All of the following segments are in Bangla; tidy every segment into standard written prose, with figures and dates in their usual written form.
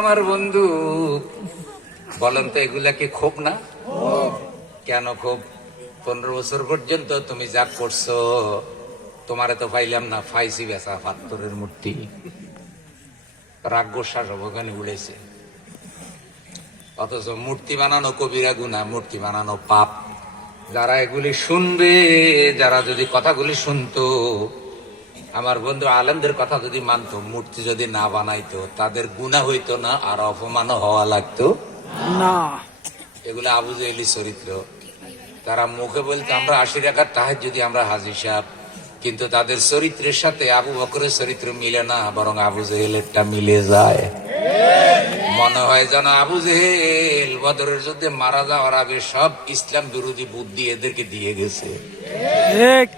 আমার বন্ধু বলেন তো, এগুলা কি ক্ষোভ না? কেন ক্ষোভ? 15 বছর পর্যন্ত তুমি যা করছো, তোমারে তো পাইলাম না, ফাইসি বেচা পাত্তরের মূর্তি। রাগ গোসা সব ওখানে উড়েছে। অথচ মূর্তি বানানো কবিরা গুনাহ, মূর্তি বানানো পাপ। যারা এগুলি শুনবে, যারা যদি কথাগুলি শুনতো, আমার বন্ধু আলেমদের কথা যদি মানতো, মূর্তি যদি না বানাইতো, তাদের গুনাহ হইতো না, আর অপমানও হওয়া লাগতো না। এগুলো আবু জেহেলি চরিত্র। তারা মুখে বলতে আমরা 80 রাকাত তাহাজ্জুদি আমরা হাজী সাহেব, কিন্তু তাদের চরিত্রের সাথে আবু বকরের চরিত্র মিলে না, বরং আবু জেহেলেরটা মিলে যায়। মনে হয় যেন আবু জেহেল বদরের যুদ্ধে মারা যাওয়ার আগে সব ইসলাম বিরোধী বুদ্ধি এদেরকে দিয়ে গেছে। ঠিক।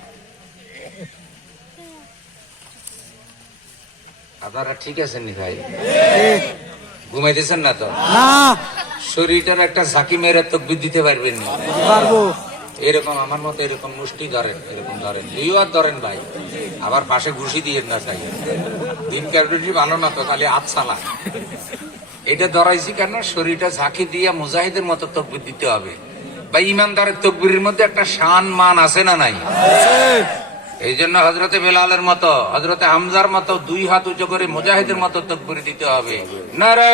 আপনারা ঠিক আছেন নি ভাই? ঘুমাইতেছেন না তো? না শরীরটার একটা ঝাঁকি মেরে তকবির দিতে পারবেন না? পারবো। এরকম আমার মতো এরকম মুষ্টি ধরেন, এরকম ধরেন, দুইও আর ধরেন ভাই, আবার পাশে ঘুষি দিয়ে না চাই। দিন ক্যালকুলেটর ভালো না তো, খালি হাত চালা। এটা ধরাইছি কেন? শরীরটা ঝাঁকি দিয়ে মুজাহিদের মতো তকবির দিতে হবে। বা ইমানদারের তকবিরের মধ্যে একটা শান মান আছে না নাই? এই জন্য হজরতে বেলালের মতো, হজরতে হামজার মতো 2 হাত উঁচু করে মুজাহিদের মতো তকবির দিতে হবে। নারে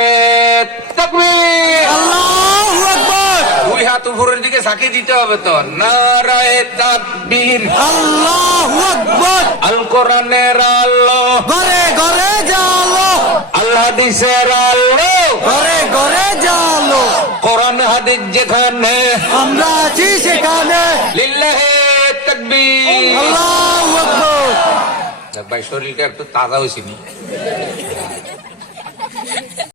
তাকবীর, আল্লাহু আকবার। 2 হাত উপরের দিকে ঝাঁকি দিতে হবে তো। নারে তাকবীর, আল্লাহু আকবার। আল কোরআনের আলো ঘরে ঘরে জালো, আল হাদিসের আলো ঘরে ঘরে জালো। কোরআন হাদিস যেখানে, আমরা আছি সেখানে। লিল্লাহি তাকবীর। আল্লাহু আকবার। ভাই শরীরটা একটু তাজা হয়েছিনি।